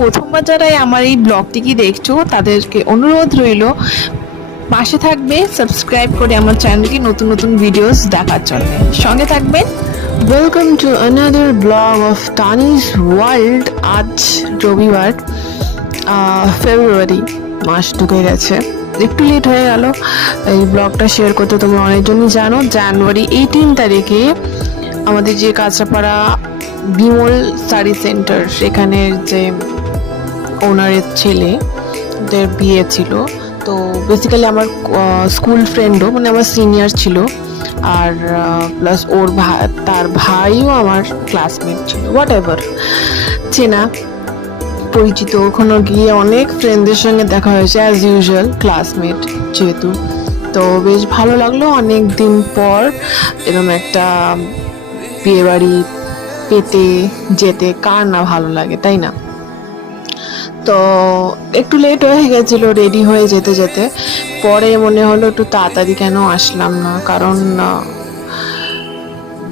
প্রথমবার যারা আমার এই ব্লগটিকে দেখছো তাদেরকে অনুরোধ রইল পাশে থাকবে, সাবস্ক্রাইব করে আমার চ্যানেলকে নতুন নতুন ভিডিওস দেখার জন্য সঙ্গে থাকবেন। Welcome to another blog of টানিস world. আজ রবিবার, ফেব্রুয়ারি মাস ঢুকে গেছে, একটু লেট হয়ে গেল এই ব্লগটা শেয়ার করতে। তোমরা অনেকজনই জানো জানুয়ারি 18 তারিখে আমাদের যে কাঁচাপাড়া বিমল শাড়ি সেন্টার সেখানের যে ওনারের ছেলেদের বিয়ে ছিল। তো বেসিক্যালি আমার স্কুল ফ্রেন্ডও, মানে আমার সিনিয়র ছিল, আর প্লাস ওর তার ভাইও আমার ক্লাসমেট ছিল, হোয়াট এভার, চেনা পরিচিত। ওখানে গিয়ে অনেক ফ্রেন্ডদের সঙ্গে দেখা হয়েছে, অ্যাজ ইউজুয়াল ক্লাসমেট যেহেতু। তো বেশ ভালো লাগলো, অনেক দিন পর এরকম একটা বিয়ে বাড়ি পেতে যেতে কার না ভালো লাগে, তাই না? তো একটু লেট হয়ে গেছিলো রেডি হয়ে যেতে যেতে। পরে মনে হলো একটু তাড়াতাড়ি কেন আসলাম না, কারণ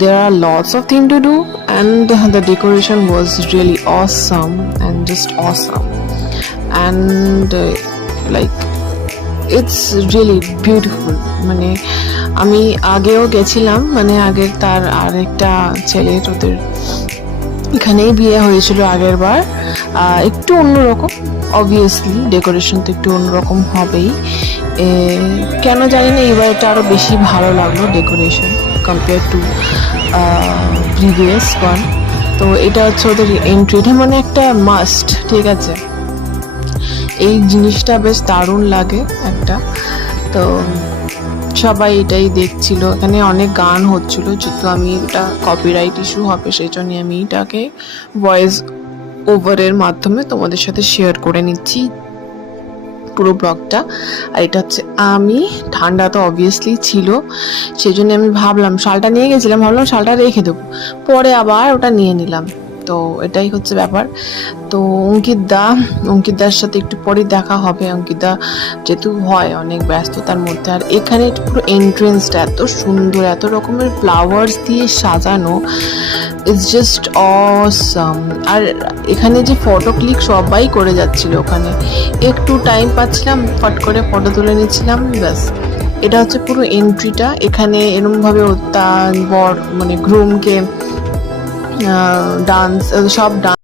there are lots of things to do and the decoration was really awesome and just awesome and like it's really beautiful. মানে আমি আগেও গেছিলাম, মানে আগের তার আরেকটা ছেলের ওদের এখানেই বিয়ে হয়েছিল আগের বার। একটু অন্যরকম, অবভিয়াসলি ডেকোরেশন তো একটু অন্যরকম হবেই। কেন জানি না এবার এটা আরও বেশি ভালো লাগলো decoration compare to previous one. তো এটা হচ্ছে ওদের এন্ট্রিটা, মানে একটা মাস্ট, ঠিক আছে? এই জিনিসটা বেশ দারুণ লাগে একটা। তো সবাই এটাই দেখছিল, এখানে অনেক গান হচ্ছিল, যেহেতু আমি এটা কপিরাইট ইস্যু হবে সেই জন্য আমি এটাকে ভয়েস ওভারের মাধ্যমে তোমাদের সাথে শেয়ার করে নিচ্ছি পুরো ব্লগটা। আর এটা হচ্ছে আমি, ঠান্ডা তো অবভিয়াসলি ছিল, সেই জন্য আমি ভাবলাম শালটা নিয়ে গেছিলাম, ভাবলাম শালটা রেখে দেবো, পরে আবার ওটা নিয়ে নিলাম। তো এটাই হচ্ছে ব্যাপার। তো অঙ্কিতদার সাথে একটু পরে দেখা হবে। অঙ্কিতদা যেহেতু হয় অনেক ব্যস্ততার মধ্যে, আর এখানে পুরো এন্ট্রেন্সটা এত সুন্দর, এত রকমের ফ্লাওয়ার্স দিয়ে সাজানো, ইটস জাস্ট অসাম। আর এখানে যে ফটো ক্লিক সবাই করে যাচ্ছিল, ওখানে একটু টাইম পাচ্ছিলাম, ফট করে ফটো তুলে নিচ্ছিলাম, ব্যাস। এটা হচ্ছে পুরো এন্ট্রিটা। এখানে এরকমভাবে তার বর মানে গ্রুমকে ডান্স, সব ডান্স